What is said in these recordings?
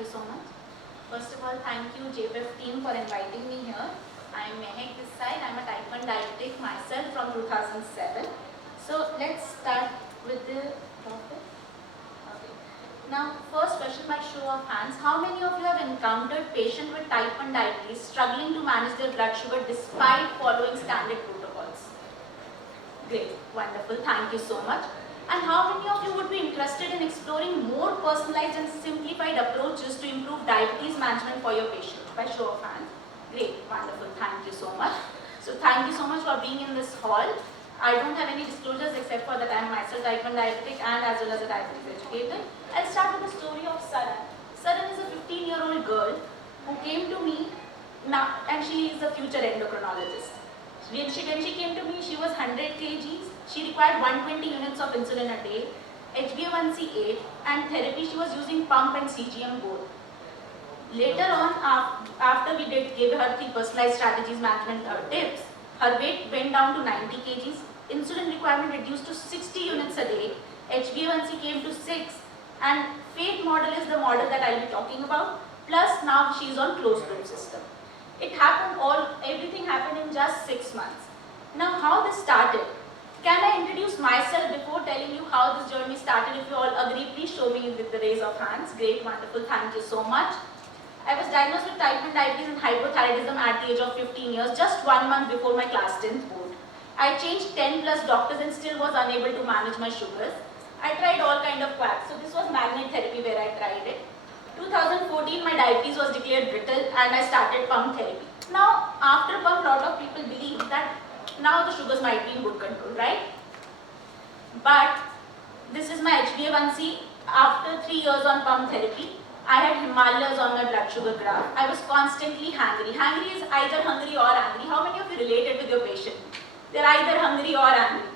you so much. First of all, thank you Jpef team for inviting me here. I am Mehak this side. I am a type 1 diabetic myself from 2007. So let's start with the topic. Okay. Now, first question by show of hands. How many of you have encountered patient with type 1 diabetes struggling to manage their blood sugar despite following standard protocols? Great, wonderful, thank you so much. And how many of you would be interested in exploring more personalized and simplified approaches to improve diabetes management for your patient? By show of hands. Great, wonderful, thank you so much. So thank you so much for being in this hall. I don't have any disclosures except for that I am myself type 1 diabetic and as well as a diabetes educator. I'll start with the story of Saran. Saran is a 15-year-old girl who came to me now, and she is a future endocrinologist. When she came to me, she was 100 kgs. She required 120 units of insulin a day, HbA1c 8, and therapy she was using pump and CGM both. Later on, after we gave her the personalized strategies management tips, her weight went down to 90 kgs, insulin requirement reduced to 60 units a day, HbA1c came to 6, and FATE model is the model that I will be talking about, plus now she is on closed loop system. It happened everything happened in just 6 months. Now how this started? Can I introduce myself before telling you how this journey started? If you all agree, please show me with the raise of hands. Great, wonderful, thank you so much. I was diagnosed with type 1 diabetes and hypothyroidism at the age of 15 years, just 1 month before my class 10th board. I changed 10 plus doctors and still was unable to manage my sugars. I tried all kind of quacks. So this was magnet therapy where I tried it. 2014, my diabetes was declared brittle and I started pump therapy. Now, after pump, lot of people believe that now the sugars might be in good control, right? But this is my HbA1c. After 3 years on pump therapy, I had Himalayas on my blood sugar graph. I was constantly hungry. Hungry is either hungry or angry. How many of you related with your patient? They're either hungry or angry.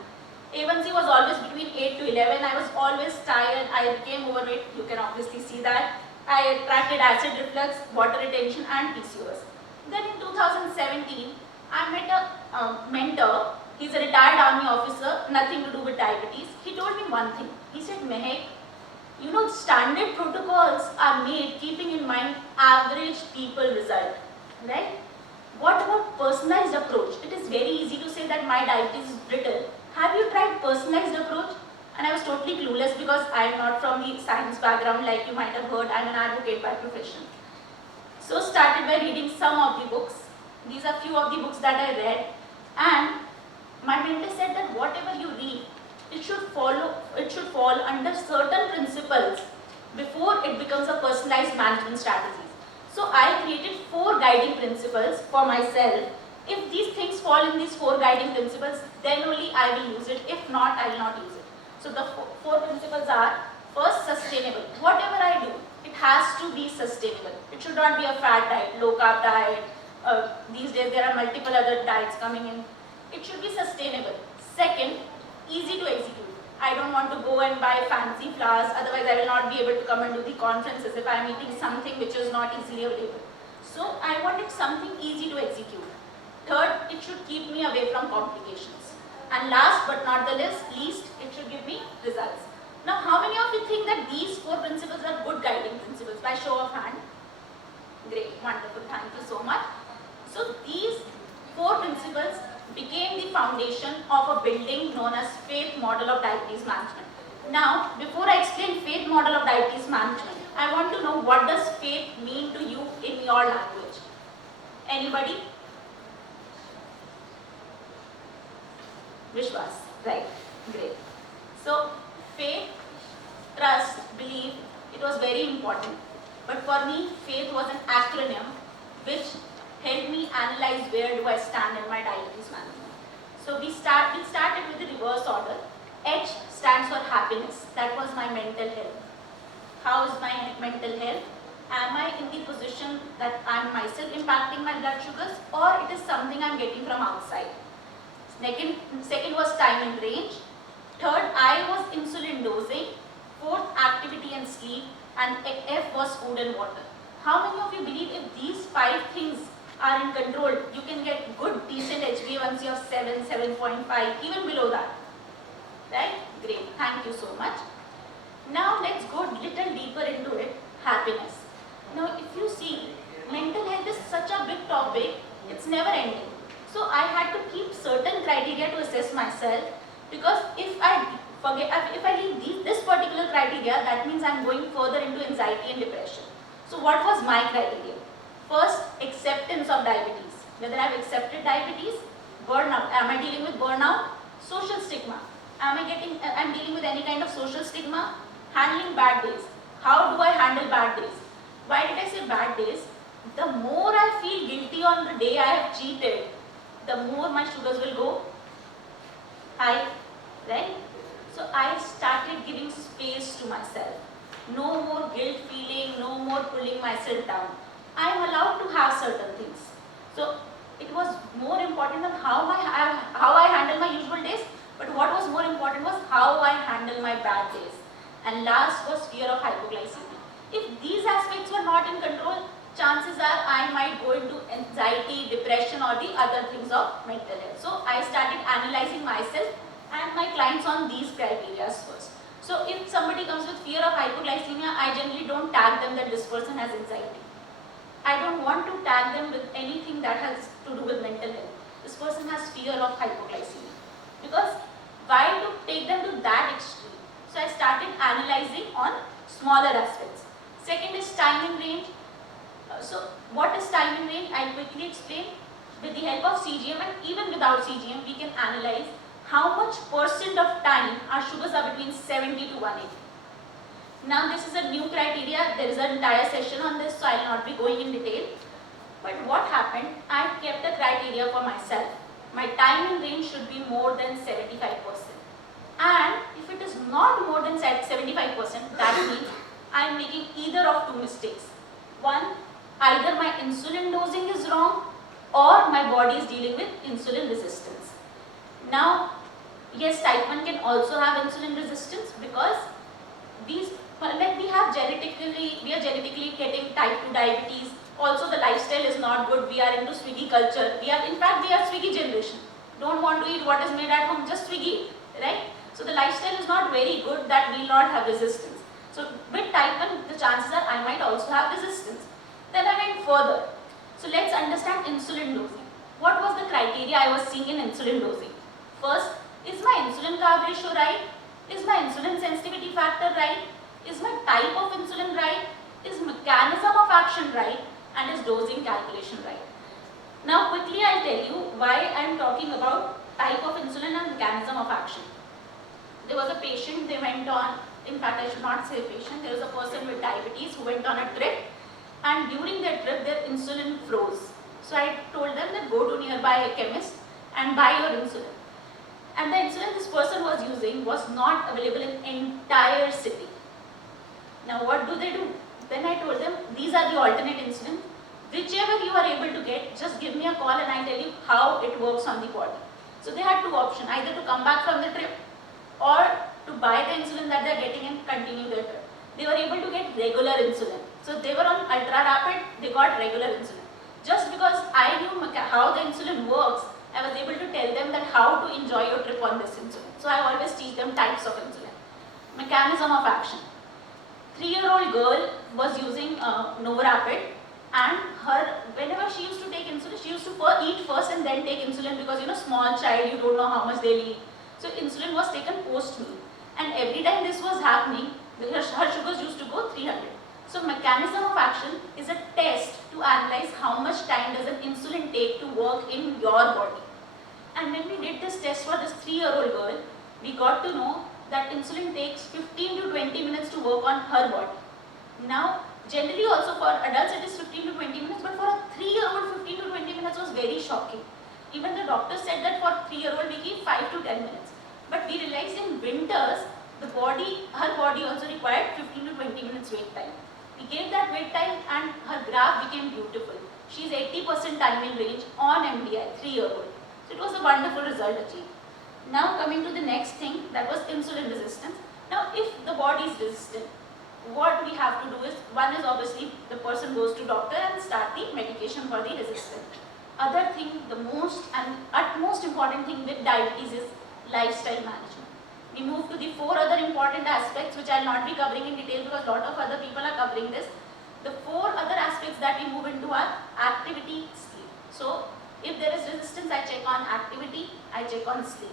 A1C was always between 8 to 11. I was always tired. I became overweight. You can obviously see that. I attracted acid reflux, water retention and PCOS. Then in 2017, I met a mentor. He's a retired army officer, nothing to do with diabetes. He told me one thing. He said, Mehak, you know, standard protocols are made keeping in mind average people result, right? What about personalized approach? It is very easy to say that my diabetes is brittle. Have you tried personalized approach? And I was totally clueless because I am not from the science background like you might have heard. I am an advocate by profession. So started by reading some of the books. These are few of the books that I read. And my mentor said that whatever you read, it should fall under certain principles before it becomes a personalized management strategy. So I created 4 guiding principles for myself. If these things fall in these 4 guiding principles, then only I will use it. If not, I will not use it. So the 4 principles are, first, sustainable. Whatever I do, it has to be sustainable. It should not be a fad diet, low carb diet. These days there are multiple other diets coming in. It should be sustainable. Second, easy to execute. I don't want to go and buy fancy flowers, otherwise I will not be able to come and do the conferences if I am eating something which is not easily available. So I wanted something easy to execute. Third, it should keep me away from complications. And last but not the least, it should give me results. Now, how many of you think that these 4 principles are good guiding principles? By show of hand. Great, wonderful, thank you so much. So these 4 principles became the foundation of a building known as FATE model of diabetes management. Now, before I explain FATE model of diabetes management, I want to know what does FATE mean to you in your language. Anybody? Vishwas, right, great. So, faith, trust, belief, it was very important. But for me, faith was an acronym which helped me analyze where do I stand in my diabetes management. So we started with the reverse order. H stands for happiness. That was my mental health. How is my mental health? Am I in the position that I am myself impacting my blood sugars, or it is something I am getting from outside? Second was time and range. Third, I was insulin dosing. Fourth, activity and sleep. And F was food and water. How many of you believe if these 5 things are in control, you can get good, decent HbA1c of 7, 7.5, even below that? Right? Great. Thank you so much. Now let's go a little deeper into it. Happiness. myself, because if I leave this particular criteria, that means I'm going further into anxiety and depression. So what was my criteria? First, acceptance of diabetes. Whether I've accepted diabetes, burnout. Am I dealing with burnout? Social stigma. I'm dealing with any kind of social stigma? Handling bad days. How do I handle bad days? Why did I say bad days? The more I feel guilty on the day I have cheated, the more my sugars will go high, right? So I started giving space to myself. No more guilt feeling, no more pulling myself down. I am allowed to have certain things. So it was more important than how I handle my usual days, but what was more important was how I handle my bad days. And last was fear of hypoglycemia. If these aspects were not in control, chances are I might go into anxiety, depression, or the other things of mental health. So I started analyzing myself and my clients on these criteria first. So if somebody comes with fear of hypoglycemia, I generally don't tag them that this person has anxiety. I don't want to tag them with anything that has to do with mental health. This person has fear of hypoglycemia. Because why to take them to that extreme? So I started analyzing on smaller aspects. Second is time in range. So what is time in range? I'll quickly explain. With the help of CGM and even without CGM, we can analyze how much percent of time our sugars are between 70 to 180. Now this is a new criteria. There is an entire session on this, so I will not be going in detail. But what happened? I kept a criteria for myself. My time in range should be more than 75%. And if it is not more than 75%, that means I am making either of two mistakes. One, either my insulin dosing is wrong or my body is dealing with insulin resistance. Now, yes, type 1 can also have insulin resistance because we are genetically getting type 2 diabetes. Also, the lifestyle is not good. We are into Swiggy culture. We are Swiggy generation. Don't want to eat what is made at home, just Swiggy, right? So the lifestyle is not very good that we will not have resistance. So with type 1, the chances are I might also have resistance. Then I went further. So let's understand insulin dosing. What was the criteria I was seeing in insulin dosing? First, is my insulin carb ratio right? Is my insulin sensitivity factor right? Is my type of insulin right? Is mechanism of action right? And is dosing calculation right? Now quickly I'll tell you why I am talking about type of insulin and mechanism of action. There was a patient, they went on, in fact I should not say patient, there was a person with diabetes who went on a trip, and during their trip their insulin froze. So I told them that go to nearby chemist and buy your insulin. And the insulin this person was using was not available in entire city. Now what do? Then I told them these are the alternate insulin. Whichever you are able to get, just give me a call and I tell you how it works on the body. So they had two options, either to come back from the trip or to buy the insulin that they are getting and continue their trip. They were able to get regular insulin. So they were on ultra rapid, they got regular insulin. Just because I knew how the insulin works, I was able to tell them that how to enjoy your trip on this insulin. So I always teach them types of insulin. Mechanism of action. 3-year-old girl was using Novorapid, and whenever she used to take insulin, she used to eat first and then take insulin because small child, you don't know how much they'll eat. So insulin was taken post-meal, and every time this was happening, her sugars used to go 300. So mechanism of action is a test to analyze how much time does an insulin take to work in your body. And when we did this test for this 3-year-old girl, we got to know that insulin takes 15 to 20 minutes to work on her body. Now, generally also for adults it is 15 to 20 minutes, but for a 3-year-old 15 to 20 minutes was very shocking. Even the doctor said that for 3-year-old we give 5 to 10 minutes. But we realized in winters, her body also required 15 to 20 minutes wait time. We gave that wait time and her graph became beautiful. She is 80% time in range on MDI, 3-year-old. So it was a wonderful result achieved. Now coming to the next thing, that was insulin resistance. Now if the body is resistant, what we have to do is, one is obviously the person goes to doctor and start the medication for the resistance. Other thing, the most and utmost important thing with diabetes is lifestyle management. We move to the 4 other important aspects which I will not be covering in detail because a lot of other people are covering this. The 4 other aspects that we move into are activity, sleep. So if there is resistance, I check on activity, I check on sleep.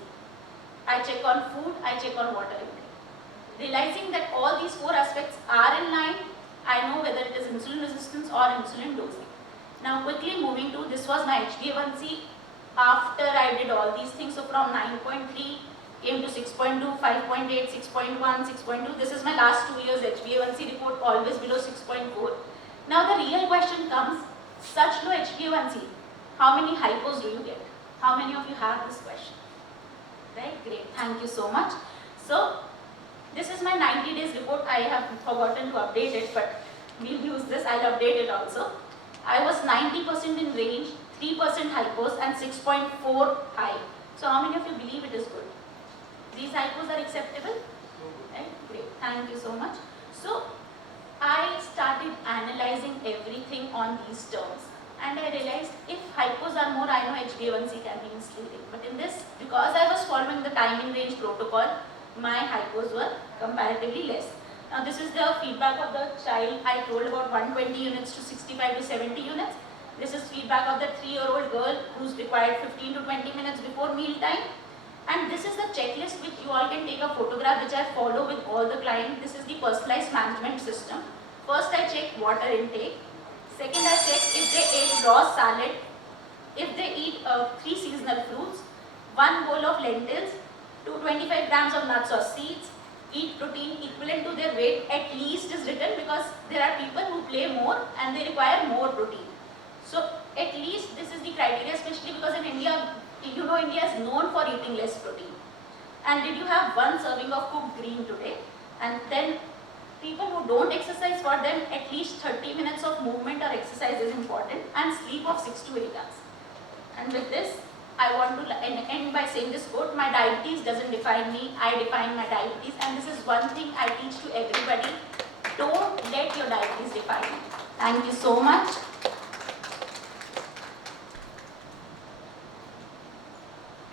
I check on food, I check on water intake. Realizing that all these 4 aspects are in line, I know whether it is insulin resistance or insulin dosing. Now quickly moving to, this was my HbA1c after I did all these things. So from 9.3 came to 6.2, 5.8, 6.1, 6.2. This is my last 2 years HbA1c report, always below 6.4. Now the real question comes, such low HbA1c, how many hypos do you get? How many of you have this question? Right, great, thank you so much. So this is my 90 days report. I have forgotten to update it, but we'll use this, I'll update it also. I was 90% in range, 3% hypos and 6.4 high. So how many of you believe it is good? These hypos are acceptable? Right, great, thank you so much. So I started analyzing everything on these terms. And I realized if hypos are more, I know HbA1c can be misleading. But in this, because I was following the timing range protocol, my hypos were comparatively less. Now this is the feedback of the child. I told about 120 units to 65 to 70 units. This is feedback of the 3-year-old girl who's required 15 to 20 minutes before meal time. And this is the checklist which you all can take a photograph, which I follow with all the clients. This is the personalized management system. First I check water intake. Second, I check if they ate raw salad, if they eat 3 seasonal fruits, 1 bowl of lentils, 225 grams of nuts or seeds, eat protein equivalent to their weight, at least is written, because there are people who play more and they require more protein. So at least this is the criteria, especially because in India, you know, India is known for eating less protein. And did you have 1 serving of cooked green today? And then people who don't exercise, for them at least 30 minutes of movement or exercise is important, and sleep of 6 to 8 hours. And with this, I want to end by saying this quote, my diabetes doesn't define me, I define my diabetes. And this is one thing I teach to everybody, don't let your diabetes define you. Thank you so much.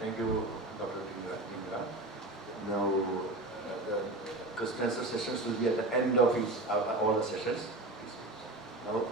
Thank you, Dr. Dhingra. Now, the question and answer sessions will be at the end of all the sessions. Now.